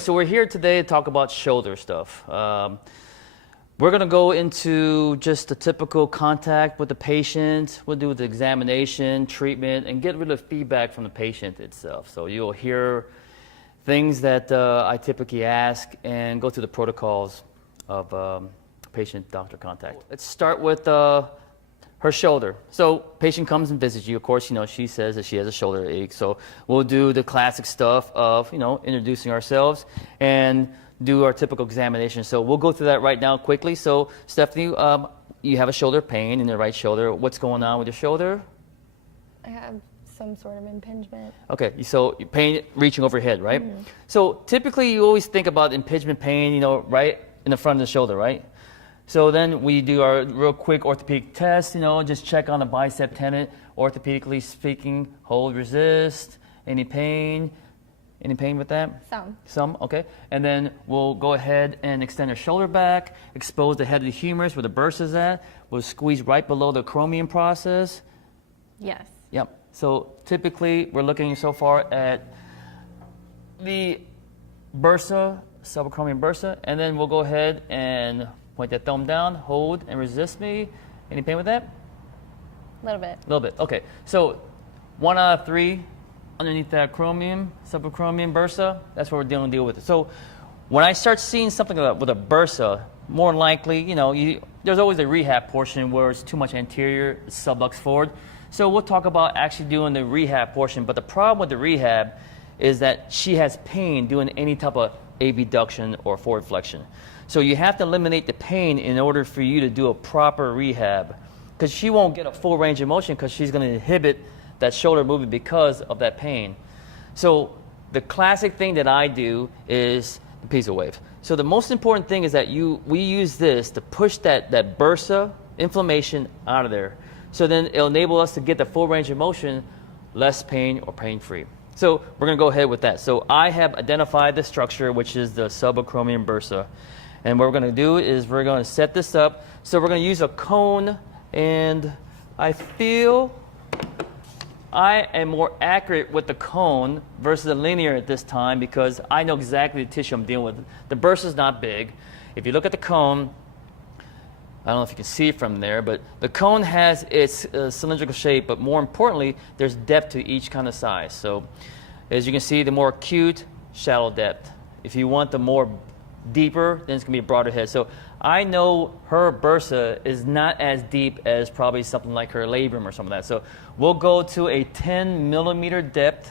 so we're here today to talk about shoulder stuff. We're going to go into just the typical contact with the patient. We'll do the examination, treatment, and get rid of feedback from the patient itself. So you'll hear things that I typically ask and go through the protocols of patient-doctor contact. Let's start with her shoulder. So patient comes and visits you. Of course, she says that she has a shoulder ache. So we'll do the classic stuff of, introducing ourselves and do our typical examination. So we'll go through that right now quickly. So Stephanie, you have a shoulder pain in the right shoulder. What's going on with your shoulder? I have some sort of impingement. Okay, so pain reaching overhead, right? Mm-hmm. So typically you always think about impingement pain, right in the front of the shoulder, right? So then we do our real quick orthopedic test, just check on the bicep tendon, orthopedically speaking, hold, resist, any pain? Any pain with that? Some, okay. And then we'll go ahead and extend our shoulder back, expose the head of the humerus where the bursa is at. We'll squeeze right below the chromium process. Yes. Yep. So typically we're looking so far at the bursa, subacromial bursa, and then we'll go ahead and point that thumb down, hold, and resist me. Any pain with that? A little bit. A little bit, okay. So 1 out of 3 underneath that chromium, subacromial bursa, that's what we're deal with. So when I start seeing something with a bursa, more likely, there's always a rehab portion where it's too much anterior, sublux forward. So we'll talk about actually doing the rehab portion. But the problem with the rehab is that she has pain doing any type of abduction or forward flexion. So you have to eliminate the pain in order for you to do a proper rehab, because she won't get a full range of motion because she's going to inhibit that shoulder movement because of that pain. So the classic thing that I do is the PiezoWave. So the most important thing is that we use this to push that bursa inflammation out of there. So then it'll enable us to get the full range of motion, less pain or pain-free. So we're going to go ahead with that. So I have identified the structure, which is the subacromial bursa. And what we're going to do is we're going to set this up. So we're going to use a cone, and I feel I am more accurate with the cone versus the linear at this time because I know exactly the tissue I'm dealing with. The bursa is not big. If you look at the cone, I don't know if you can see it from there, but the cone has its cylindrical shape, but more importantly, there's depth to each kind of size. So as you can see, the more acute, shallow depth. If you want the more deeper, then it's going to be a broader head. So I know her bursa is not as deep as probably something like her labrum or something like that. So we'll go to a 10 millimeter depth,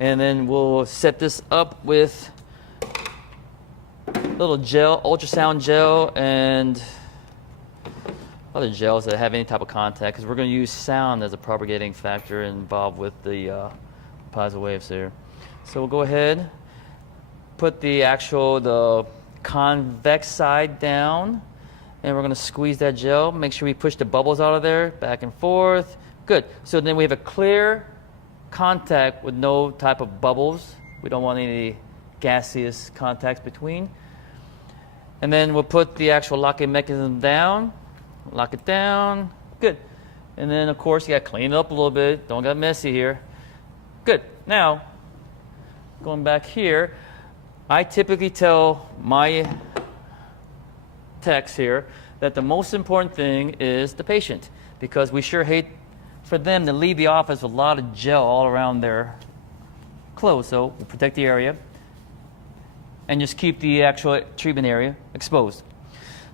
and then we'll set this up with a little gel, ultrasound gel, and other gels that have any type of contact, because we're going to use sound as a propagating factor involved with the PiezoWaves there. So we'll go ahead, put the convex side down, and we're going to squeeze that gel. Make sure we push the bubbles out of there, back and forth. Good. So then we have a clear contact with no type of bubbles. We don't want any gaseous contacts between. And then we'll put the actual locking mechanism down. Lock it down. Good. And then, of course, you got to clean it up a little bit. Don't get messy here. Good. Now, going back here, I typically tell my techs here that the most important thing is the patient, because we sure hate for them to leave the office with a lot of gel all around their clothes. So we'll protect the area and just keep the actual treatment area exposed.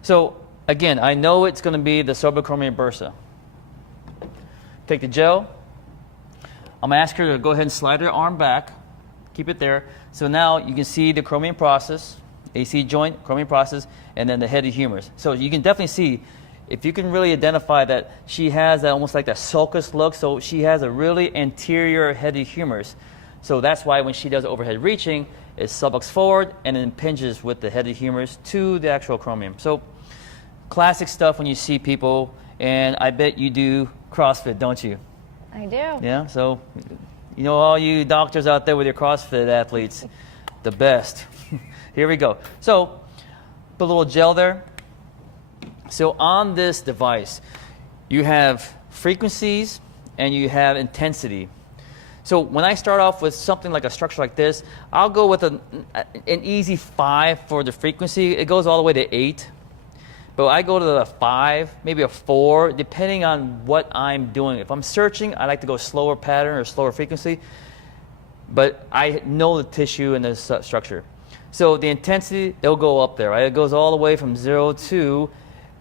So again, I know it's going to be the subacromial bursa. Take the gel. I'm going to ask her to go ahead and slide her arm back. Keep it there. So now you can see the chromium process, AC joint, chromium process, and then the head of humerus. So you can definitely see, if you can really identify that she has that almost like that sulcus look, so she has a really anterior head of humerus. So that's why when she does overhead reaching, it sublux forward and it impinges with the head of humerus to the actual chromium. So classic stuff when you see people, and I bet you do CrossFit, don't you? I do. Yeah, so all you doctors out there with your CrossFit athletes, the best. Here we go. So put a little gel there. So on this device, you have frequencies and you have intensity. So when I start off with something like a structure like this, I'll go with an easy 5 for the frequency. It goes all the way to 8. But I go to the 5, maybe a 4, depending on what I'm doing. If I'm searching, I like to go slower pattern or slower frequency. But I know the tissue and the structure. So the intensity, it'll go up there, right? It goes all the way from 0 to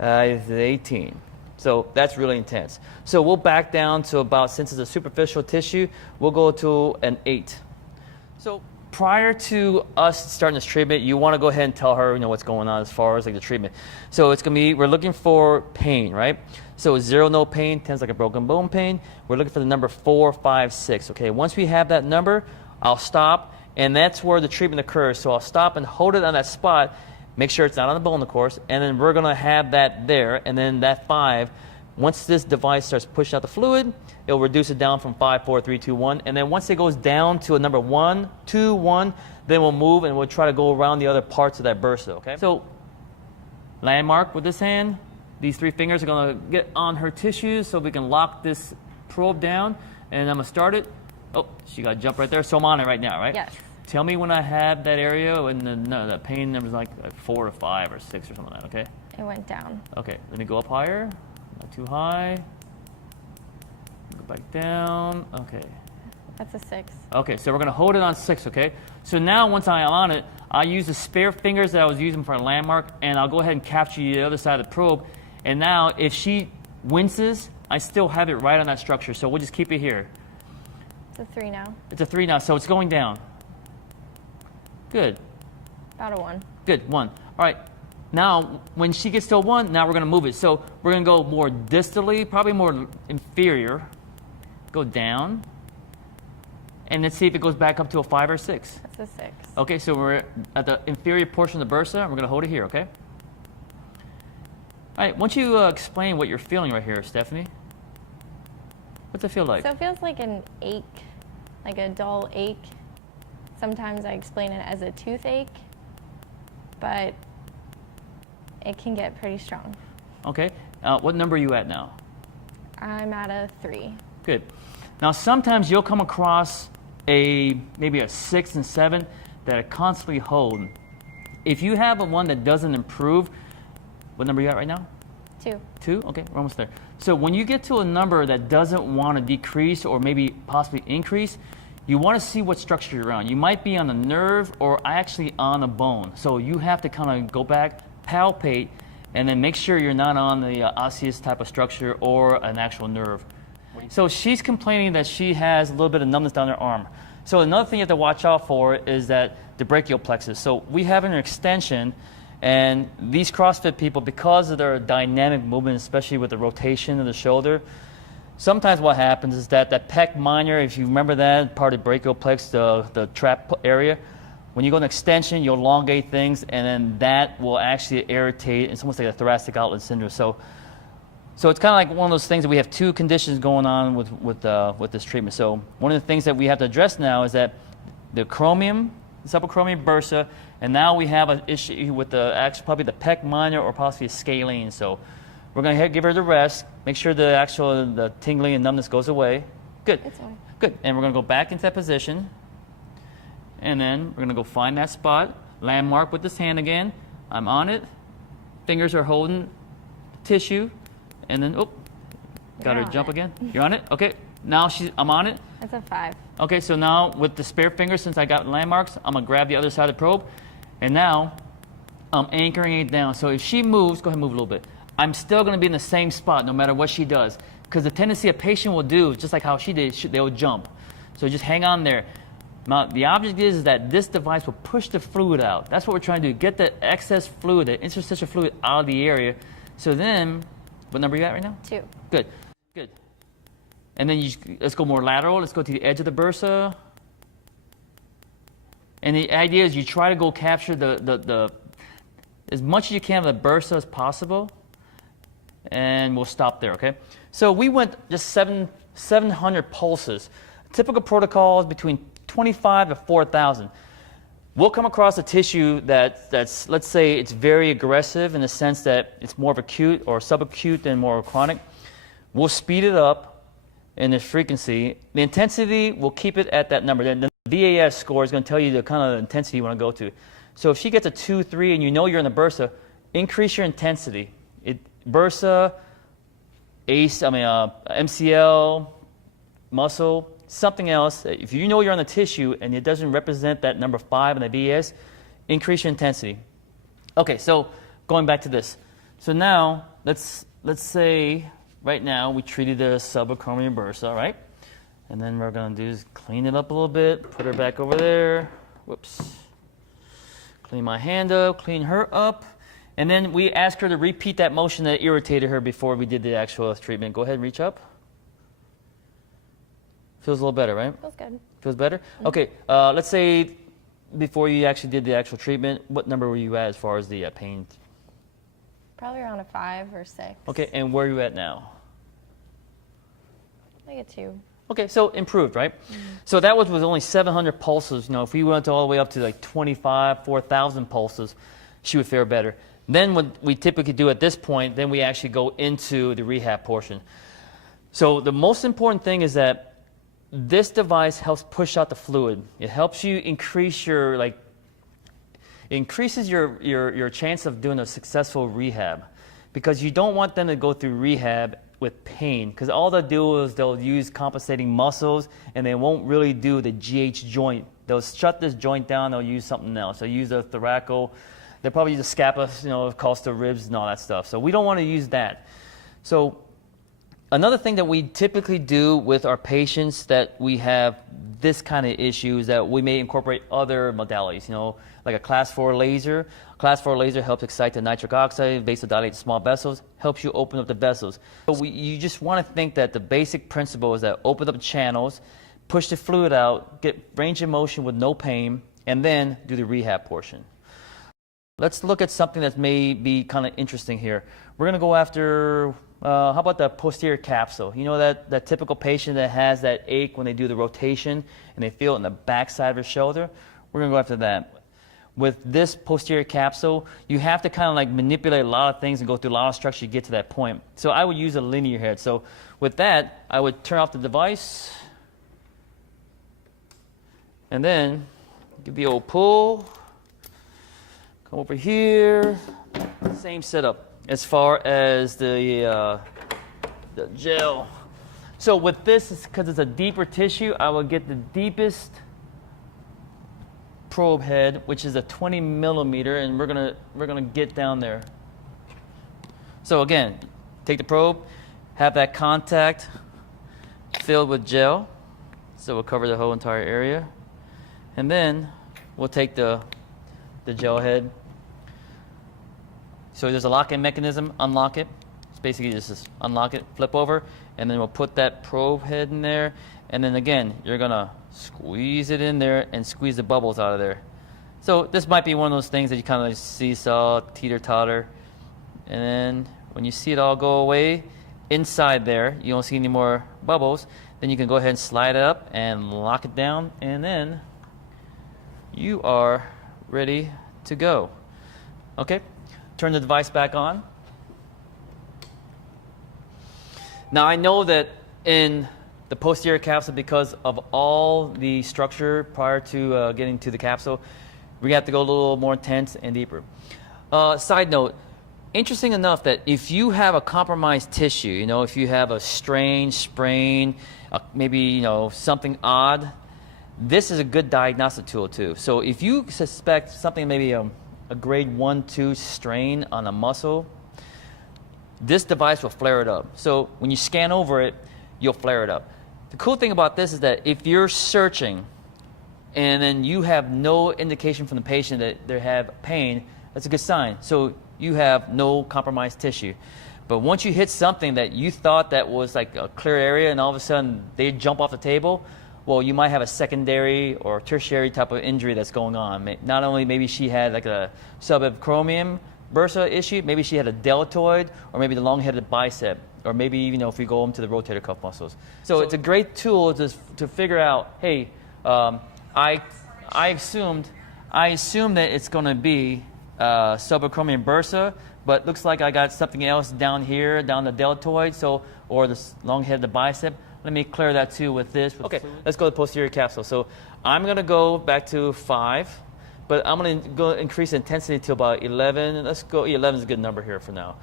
18. So that's really intense. So we'll back down to about, since it's a superficial tissue, we'll go to an 8. So prior to us starting this treatment, you want to go ahead and tell her, what's going on as far as like the treatment. So it's going to be, we're looking for pain, right? So 0, no pain, 10's like a broken bone pain. We're looking for the number 4, 5, 6. Okay, once we have that number, I'll stop, and that's where the treatment occurs. So I'll stop and hold it on that spot, make sure it's not on the bone, of course, and then we're going to have that there, and then that 5. Once this device starts pushing out the fluid, it'll reduce it down from 5, 4, 3, 2, 1. And then once it goes down to a number 1, 2, 1, then we'll move and we'll try to go around the other parts of that bursa, okay? So, landmark with this hand. These 3 fingers are going to get on her tissues so we can lock this probe down. And I'm going to start it. Oh, she got to jump right there. So I'm on it right now, right? Yes. Tell me when I have that area and the pain number is like 4 or 5 or 6 or something like that, okay? It went down. Okay, let me go up higher. Not too high. Go back down. Okay. That's a 6. Okay, so we're going to hold it on 6, okay? So now once I'm on it, I'll use the spare fingers that I was using for a landmark, and I'll go ahead and capture the other side of the probe. And now if she winces, I still have it right on that structure, so we'll just keep it here. It's a 3 now. It's a 3 now, so it's going down. Good. About a 1. Good, 1. All right. Now, when she gets to a 1, now we're going to move it. So we're going to go more distally, probably more inferior. Go down. And let's see if it goes back up to a 5 or 6. That's a 6. Okay, so we're at the inferior portion of the bursa. We're going to hold it here, okay? All right, why don't you explain what you're feeling right here, Stephanie? What's it feel like? So it feels like an ache, like a dull ache. Sometimes I explain it as a toothache, but it can get pretty strong. Okay, what number are you at now? I'm at a 3. Good. Now, sometimes you'll come across maybe a 6 and 7 that are constantly hold. If you have a one that doesn't improve, what number are you at right now? 2. 2? Okay, we're almost there. So when you get to a number that doesn't want to decrease or maybe possibly increase, you want to see what structure you're on. You might be on a nerve or actually on a bone. So you have to kind of go back, palpate, and then make sure you're not on the osseous type of structure or an actual nerve. So she's complaining that she has a little bit of numbness down her arm. So another thing you have to watch out for is that the brachial plexus. So we have an extension, and these CrossFit people, because of their dynamic movement, especially with the rotation of the shoulder, sometimes what happens is that pec minor, if you remember that, part of the brachial plexus, the trap area, when you go in extension, you elongate things, and then that will actually irritate. It's almost like a thoracic outlet syndrome. So it's kind of like one of those things that we have 2 conditions going on with this treatment. So one of the things that we have to address now is that the chromium, the subacromial bursa, and now we have an issue with probably the pec minor or possibly a scalene. So we're going to give her the rest, make sure the tingling and numbness goes away. Good. It's fine. Good. And we're going to go back into that position. And then we're going to go find that spot, landmark with this hand again. I'm on it. Fingers are holding tissue. And then, got her to jump again. You're on it? Okay. Now I'm on it. That's a 5. Okay, so now with the spare finger, since I got landmarks, I'm going to grab the other side of the probe. And now I'm anchoring it down. So if she moves, go ahead and move a little bit. I'm still going to be in the same spot no matter what she does. Because the tendency a patient will do, just like how she did, they will jump. So just hang on there. Now, the object is that this device will push the fluid out. That's what we're trying to do, get the excess fluid, the interstitial fluid out of the area. So then, what number are you at right now? 2. Good, good. And then let's go more lateral. Let's go to the edge of the bursa. And the idea is you try to go capture as much as you can of the bursa as possible. And we'll stop there, okay? So we went just 700 pulses. Typical protocol is between 25 to 4,000. We'll come across a tissue that's, let's say, it's very aggressive in the sense that it's more of acute or subacute than more chronic. We'll speed it up, and the frequency. The intensity, we'll keep it at that number. The VAS score is going to tell you the kind of intensity you want to go to. So if she gets a 2, 3, and you know you're in the bursa, increase your intensity. Bursa, MCL, muscle, something else. If you know you're on the tissue and it doesn't represent that number 5 in the VAS, increase your intensity. Okay, so going back to this. So now, let's say right now we treated the subacromial bursa, right? And then we're going to do is clean it up a little bit, put her back over there. Whoops. Clean my hand up, clean her up. And then we ask her to repeat that motion that irritated her before we did the actual treatment. Go ahead and reach up. Feels a little better, right? Feels good. Feels better? Mm-hmm. Okay, let's say before you actually did the actual treatment, what number were you at as far as the pain? Probably around a 5 or 6. Okay, and where are you at now? Like a 2. Okay, so improved, right? Mm-hmm. So that was with only 700 pulses. You know, if we went all the way up to like 4,000 pulses, she would fare better. Then what we typically do at this point, then we actually go into the rehab portion. So the most important thing is that this device helps push out the fluid. It helps you increase your increases your chance of doing a successful rehab, because you don't want them to go through rehab with pain, because all they'll do is they'll use compensating muscles and they won't really do the GH joint. They'll shut this joint down, they'll use something else. They'll use a thoracic, they'll probably use a scapula, across the ribs and all that stuff. So we don't want to use that. So another thing that we typically do with our patients that we have this kind of issue is that we may incorporate other modalities, like a class 4 laser. Class 4 laser helps excite the nitric oxide, vasodilate the small vessels, helps you open up the vessels. So you just want to think that the basic principle is that open up channels, push the fluid out, get range of motion with no pain, and then do the rehab portion. Let's look at something that may be kind of interesting here. We're going to go after, how about the posterior capsule? You know that typical patient that has that ache when they do the rotation and they feel it in the back side of their shoulder? We're going to go after that. With this posterior capsule, you have to kind of like manipulate a lot of things and go through a lot of structure to get to that point. So I would use a linear head. So with that, I would turn off the device and then give the old pull. Come over here, same setup as far as the gel. So with this, because it's a deeper tissue, I will get the deepest probe head, which is a 20 millimeter, and we're gonna get down there. So again, take the probe, have that contact filled with gel, so we'll cover the whole entire area, and then we'll take the gel head. So there's a lock-in mechanism, unlock it. It's basically just unlock it, flip over, and then we'll put that probe head in there. And then again, you're gonna squeeze it in there and squeeze the bubbles out of there. So this might be one of those things that you kind of seesaw, teeter-totter. And then when you see it all go away, inside there, you don't see any more bubbles, then you can go ahead and slide it up and lock it down, and then you are ready to go. Okay? Turn the device back on. Now I know that in the posterior capsule, because of all the structure prior to getting to the capsule, we have to go a little more intense and deeper. Side note, interesting enough that if you have a compromised tissue, if you have a strain, sprain, maybe something odd, this is a good diagnostic tool too. So if you suspect something, maybe a grade 1-2 strain on a muscle, this device will flare it up. So when you scan over it, you'll flare it up. The cool thing about this is that if you're searching and then you have no indication from the patient that they have pain, that's a good sign. So you have no compromised tissue. But once you hit something that you thought that was like a clear area and all of a sudden they jump off the table, well, you might have a secondary or tertiary type of injury that's going on. Not only maybe she had like a subacromial bursa issue, maybe she had a deltoid, or maybe the long-headed bicep, or maybe even if we go into the rotator cuff muscles. So it's a great tool to figure out, hey, I assumed that it's going to be subacromial bursa, but looks like I got something else down here, down the deltoid, or the long-headed bicep. Let me clear that too with this. Okay, let's go to the posterior capsule. So I'm going to go back to 5, but I'm going to go increase the intensity to about 11. Let's go, 11 is a good number here for now.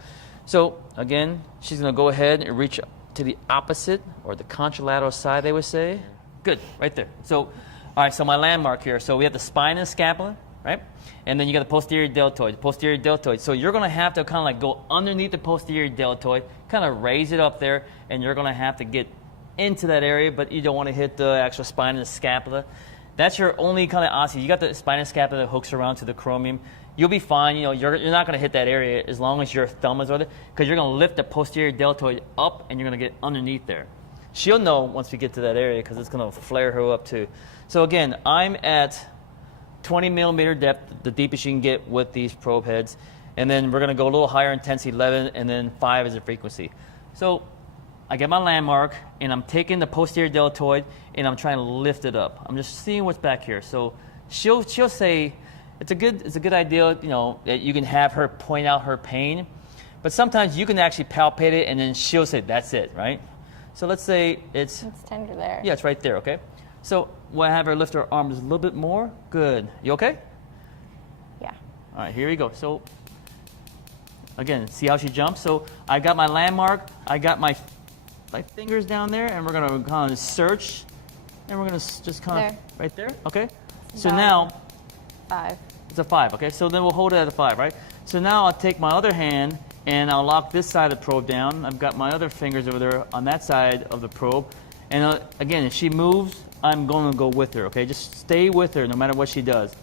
So again, she's going to go ahead and reach to the opposite, or the contralateral side, they would say. Good, right there. So, all right, so my landmark here. So we have the spine and the scapula, right? And then you got the posterior deltoid, posterior deltoid. So you're going to have to kind of like go underneath the posterior deltoid, kind of raise it up there, and you're going to have to get into that area, but you don't want to hit the actual spine and the scapula. That's your only kind of osteotomy. You got the spine and scapula that hooks around to the acromion. You'll be fine. You know, you're not going to hit that area as long as your thumb is over there, because you're going to lift the posterior deltoid up, and you're going to get underneath there. She'll know once we get to that area, because it's going to flare her up too. So again, I'm at 20 millimeter depth, the deepest you can get with these probe heads. And then we're going to go a little higher intensity, 11, and then 5 is the frequency. So I get my landmark, and I'm taking the posterior deltoid, and I'm trying to lift it up. I'm just seeing what's back here. So she'll say it's a good idea, you know, that you can have her point out her pain, but sometimes you can actually palpate it, and then she'll say that's it, right? So let's say it's tender there. Yeah, it's right there. Okay. So we'll have her lift her arms a little bit more. Good. You okay? Yeah. All right, here we go. So again, see how she jumps? So I got my landmark, I got my fingers down there, and we're going to kind of search, and we're going to just kind of right there. Okay. So now 5. It's a 5. Okay. So then we'll hold it at a 5, right? So now I'll take my other hand, and I'll lock this side of the probe down. I've got my other fingers over there on that side of the probe. And again, if she moves, I'm going to go with her, okay? Just stay with her no matter what she does.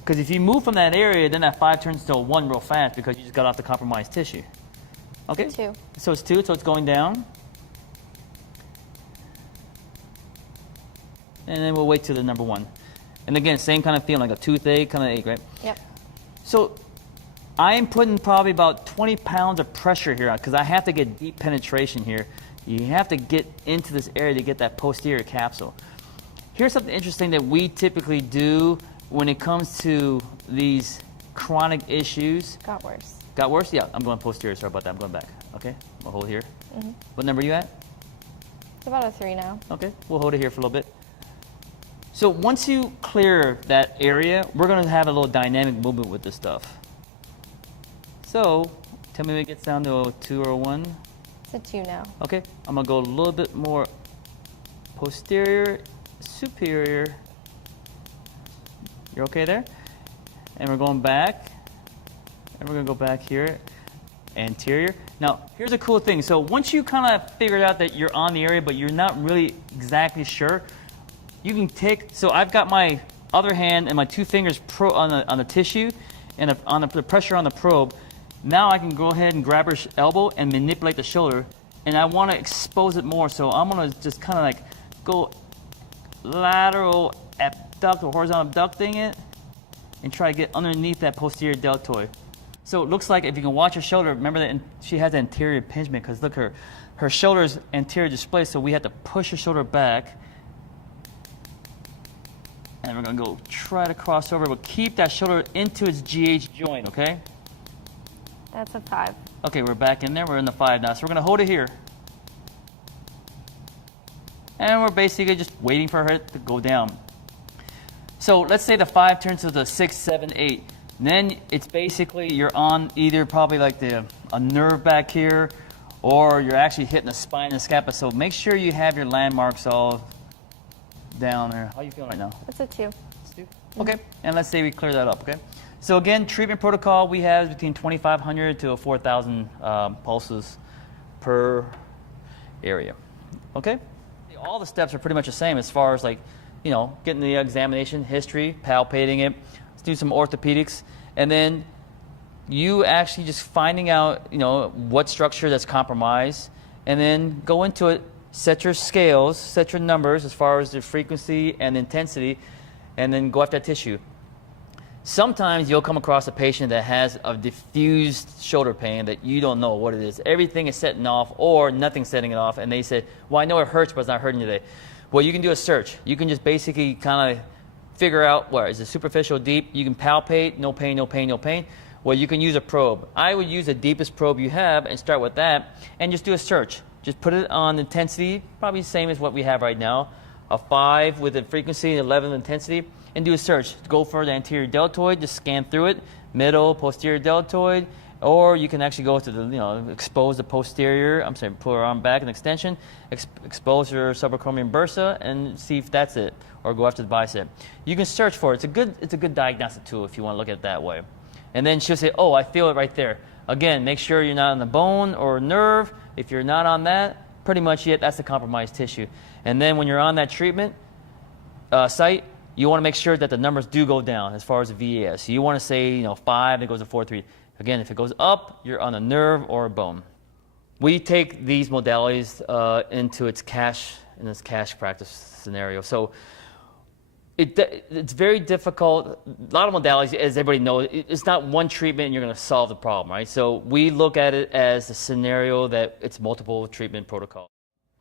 Because if you move from that area, then that 5 turns to a 1 real fast, because you just got off the compromised tissue. Okay? 2. So it's 2, so it's going down. And then we'll wait till the number 1. And again, same kind of feeling, like a toothache kind of ache, right? Yep. So I'm putting probably about 20 pounds of pressure here, because I have to get deep penetration here. You have to get into this area to get that posterior capsule. Here's something interesting that we typically do when it comes to these chronic issues. Got worse. Got worse? Yeah, I'm going posterior. Sorry about that. I'm going back. Okay, we'll hold here. What number are you at? It's about a 3 now. Okay, we'll hold it here for a little bit. So once you clear that area, we're going to have a little dynamic movement with this stuff. So tell me when it gets down to a 2 or a 1. It's a 2 now. Okay, I'm going to go a little bit more posterior, superior. You're okay there? And we're going back. And we're going to go back here, anterior. Now, here's a cool thing. So once you kind of figured out that you're on the area, but you're not really exactly sure, you can take, so I've got my other hand and my 2 fingers on the tissue and on the pressure on the probe. Now I can go ahead and grab her elbow and manipulate the shoulder, and I want to expose it more. So I'm going to just kind of like go lateral abduct or horizontal abducting it and try to get underneath that posterior deltoid. So it looks like if you can watch her shoulder, remember that she has anterior impingement, because look, her shoulder's anterior displaced, so we have to push her shoulder back. And we're going to go try to cross over, but keep that shoulder into its GH joint, okay? That's a 5. Okay, we're back in there. We're in the 5 now. So we're going to hold it here. And we're basically just waiting for her to go down. So let's say the 5 turns to the 6, 7, 8. Then it's basically you're on either probably like a nerve back here, or you're actually hitting the spine and the scapula. So make sure you have your landmarks all down there. How are you feeling right now? It's a 2. It's 2? Okay, and let's say we clear that up, okay? So again, treatment protocol we have between 2,500 to 4,000 pulses per area, okay? All the steps are pretty much the same as far as like, you know, getting the examination, history, palpating it, let's do some orthopedics, and then you actually just finding out, you know, what structure that's compromised, and then go into it, set your scales, set your numbers as far as the frequency and intensity, and then go after that tissue. Sometimes you'll come across a patient that has a diffused shoulder pain that you don't know what it is. Everything is setting off or nothing's setting it off, and they said, well, I know it hurts, but it's not hurting today. Well, you can do a search. You can just basically kind of figure out, where is it superficial, deep? You can palpate, no pain, no pain, no pain. Well, you can use a probe. I would use the deepest probe you have and start with that and just do a search. just put it on intensity, probably the same as what we have right now, a 5 with the frequency and 11 with intensity, and do a search. Go for the anterior deltoid, just scan through it, middle, posterior deltoid, or you can actually go to the, expose the posterior, pull your arm back, an extension, expose your subacromial bursa, and see if that's it, or go after the bicep. You can search for it. It's a good diagnostic tool if you want to look at it that way. And then she'll say, oh, I feel it right there. Again, make sure you're not on the bone or nerve. If you're not on that, pretty much that's the compromised tissue. And then when you're on that treatment site, you want to make sure that the numbers do go down as far as the VAS. So you want to say, 5, it goes to 4, 3. Again, if it goes up, you're on a nerve or a bone. We take these modalities into its cash practice scenario. So it's very difficult. A lot of modalities, as everybody knows, it's not one treatment and you're going to solve the problem, right? So we look at it as a scenario that it's multiple treatment protocol.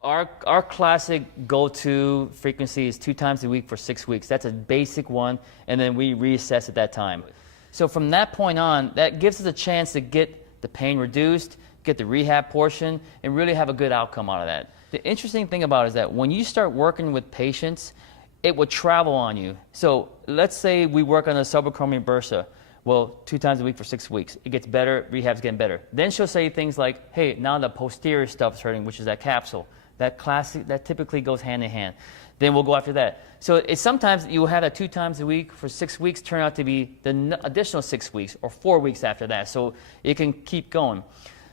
Our classic go-to frequency is 2 times a week for 6 weeks. That's a basic one, and then we reassess at that time. So from that point on, that gives us a chance to get the pain reduced, get the rehab portion, and really have a good outcome out of that. The interesting thing about it is that when you start working with patients, it will travel on you. So let's say we work on a subacromial bursa. Well, 2 times a week for 6 weeks. It gets better, rehab's getting better. Then she'll say things like, hey, now the posterior stuff's hurting, which is that capsule. That typically goes hand in hand. Then we'll go after that. So sometimes you'll have that 2 times a week for 6 weeks turn out to be the additional 6 weeks or 4 weeks after that. So it can keep going.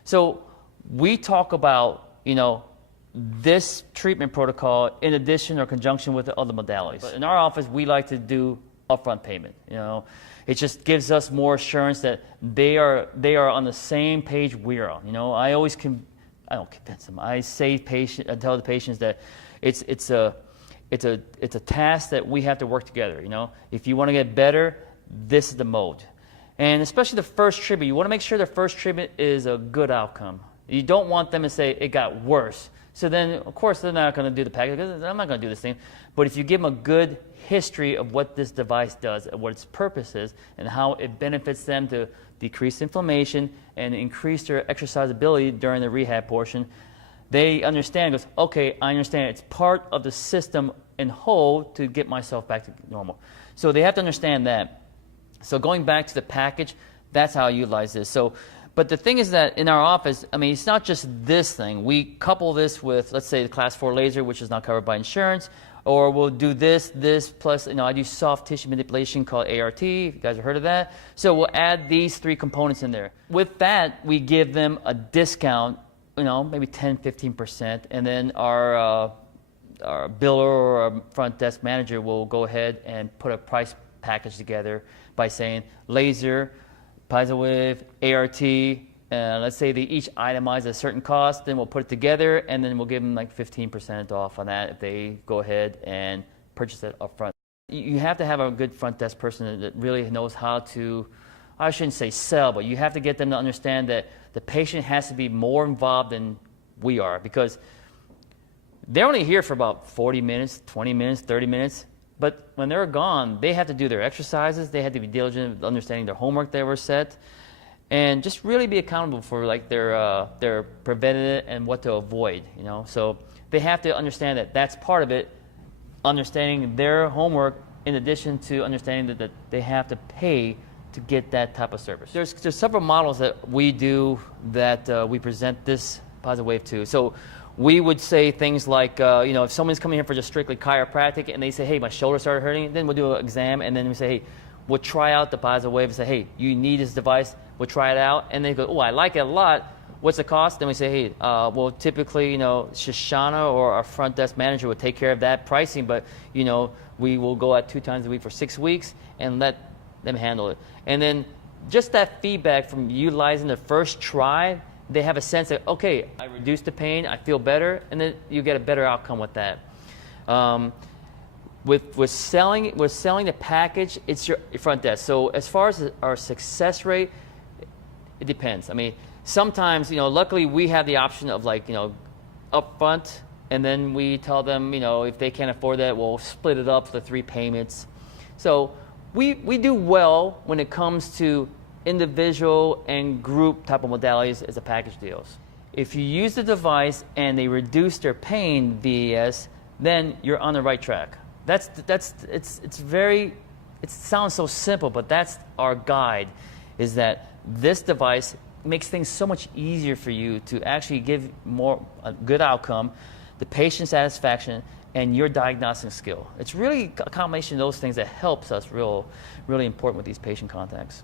So we talk about, this treatment protocol in addition or conjunction with the other modalities. But in our office, we like to do upfront payment. It just gives us more assurance that they are on the same page we are on. I don't convince them. I tell the patients that it's a task that we have to work together. If you want to get better, this is the mode. And especially the first treatment, you want to make sure the first treatment is a good outcome. You don't want them to say it got worse. So then, of course, they're not going to do the package because I'm not going to do this thing. But if you give them a good history of what this device does and what its purpose is and how it benefits them to decrease inflammation and increase their exercise ability during the rehab portion, they understand, goes, okay, I understand. It's part of the system in whole to get myself back to normal. So they have to understand that. So going back to the package, that's how I utilize this. But the thing is that in our office, it's not just this thing. We couple this with, let's say, the Class 4 laser, which is not covered by insurance, or we'll do this, plus, I do soft tissue manipulation called ART. If you guys have heard of that. So we'll add these 3 components in there. With that, we give them a discount, maybe 10, 15%, and then our biller or our front desk manager will go ahead and put a price package together by saying laser, PiezoWave, ART, let's say they each itemize a certain cost, then we'll put it together, and then we'll give them like 15% off on that if they go ahead and purchase it up front. You have to have a good front desk person that really knows how to, I shouldn't say sell, but you have to get them to understand that the patient has to be more involved than we are, because they're only here for about 40 minutes, 20 minutes, 30 minutes. But when they're gone, they have to do their exercises. They have to be diligent with understanding their homework they were set, and just really be accountable for their preventative and what to avoid. So they have to understand that that's part of it, understanding their homework in addition to understanding that they have to pay to get that type of service. There's several models that we do that we present this PiezoWave2. So we would say things like, if someone's coming here for just strictly chiropractic and they say, hey, my shoulder started hurting, then we'll do an exam, and then we say, hey, we'll try out the PiezoWave and say, hey, you need this device, we'll try it out. And they go, oh, I like it a lot. What's the cost? Then we say, hey, well, typically, Shoshana or our front desk manager will take care of that pricing, but, we will go out 2 times a week for 6 weeks and let them handle it. And then just that feedback from utilizing the first try, they have a sense that, okay, I reduced the pain, I feel better, and then you get a better outcome with that. With selling the package, it's your front desk. So as far as our success rate, it depends. Sometimes, luckily we have the option of up front, and then we tell them, if they can't afford that, we'll split it up for the 3 payments. So we do well when it comes to individual and group type of modalities as a package deals. If you use the device and they reduce their pain, VES, then you're on the right track. It's very, it sounds so simple, but that's our guide, is that this device makes things so much easier for you to actually give a good outcome, the patient satisfaction, and your diagnostic skill. It's really a combination of those things that helps us really important with these patient contacts.